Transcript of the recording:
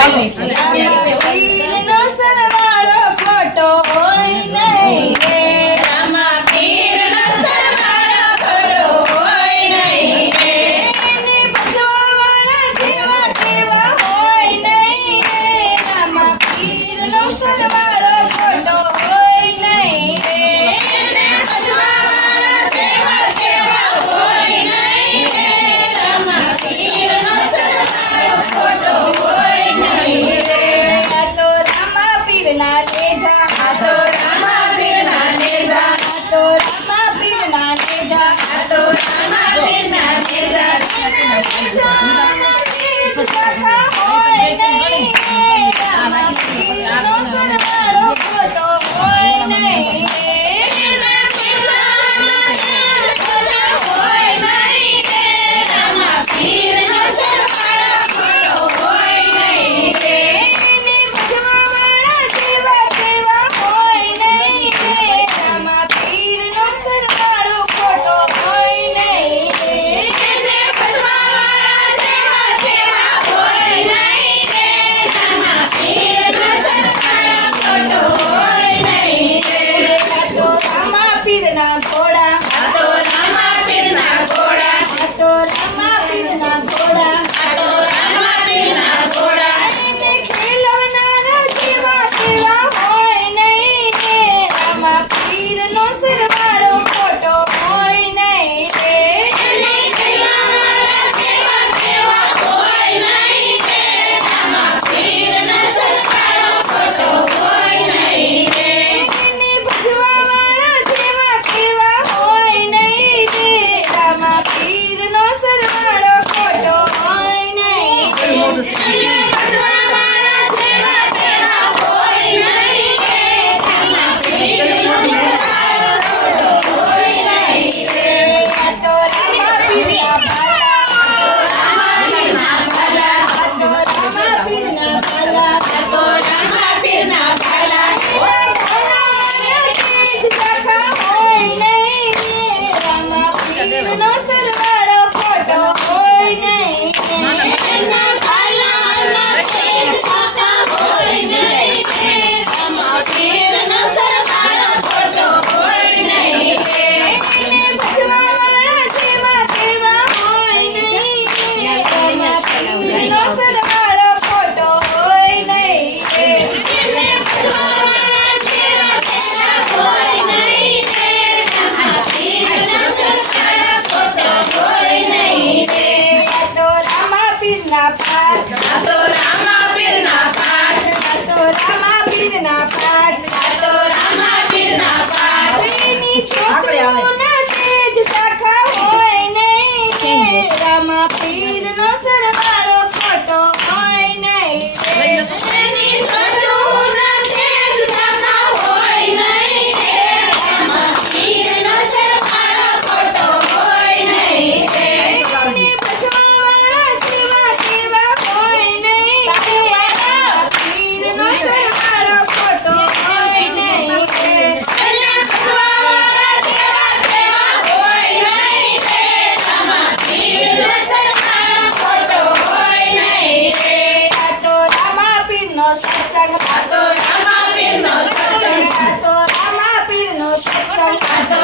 પીરનો સરવાળો ખોટો હોય નહીં રે રામા પીરનો સરવાળો ખોટો હોય નહીં રે એને ભજવાવાળા જેવા તેવા હોય નહીં રે રામા પીરનો સરવાળો ખોટો હોય નહીં રે એને ભજવાવાળા જેવા તેવા હોય નહીં રે રામા પીરનો સરવાળો ખોટો હોય નહીં રે આ તો રામા પીરના નેજા આ તો રામા પીરના નેજા આ તો રામા પીરના નેજા આ તો રામા પીરના નેજા આ તો રામા પીરનો સત્સંગ